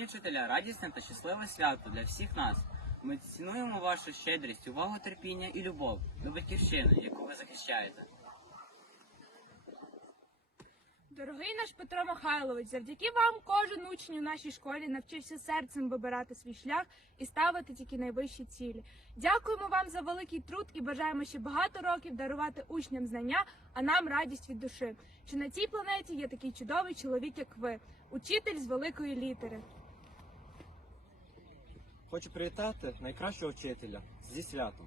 вчителя радісне та щасливе свято для всіх нас. Ми цінуємо вашу щедрість, увагу, терпіння і любов до батьківщини, яку ви захищаєте. Дорогий наш Петро Михайлович, завдяки вам кожен учень у нашій школі навчився серцем вибирати свій шлях і ставити тільки найвищі цілі. Дякуємо вам за великий труд і бажаємо ще багато років дарувати учням знання, а нам радість від душі. Що на цій планеті є такий чудовий чоловік, як ви, учитель з великої літери. Хочу привітати найкращого вчителя зі святом.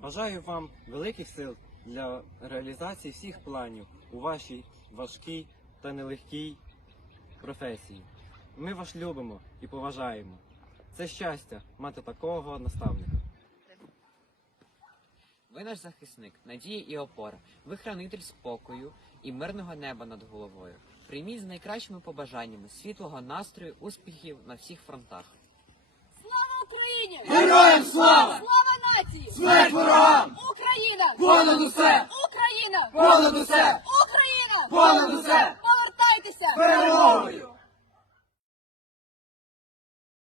Бажаю вам великих сил для реалізації всіх планів у вашій важкій та нелегкій професії. Ми вас любимо і поважаємо. Це щастя мати такого наставника. Ви наш захисник, надія і опора. Ви хранитель спокою і мирного неба над головою. Прийміть з найкращими побажаннями світлого настрою, успіхів на всіх фронтах. Понад усе! Україна! Понад усе! Україна! Понад усе! Повертайтеся! Перемогою!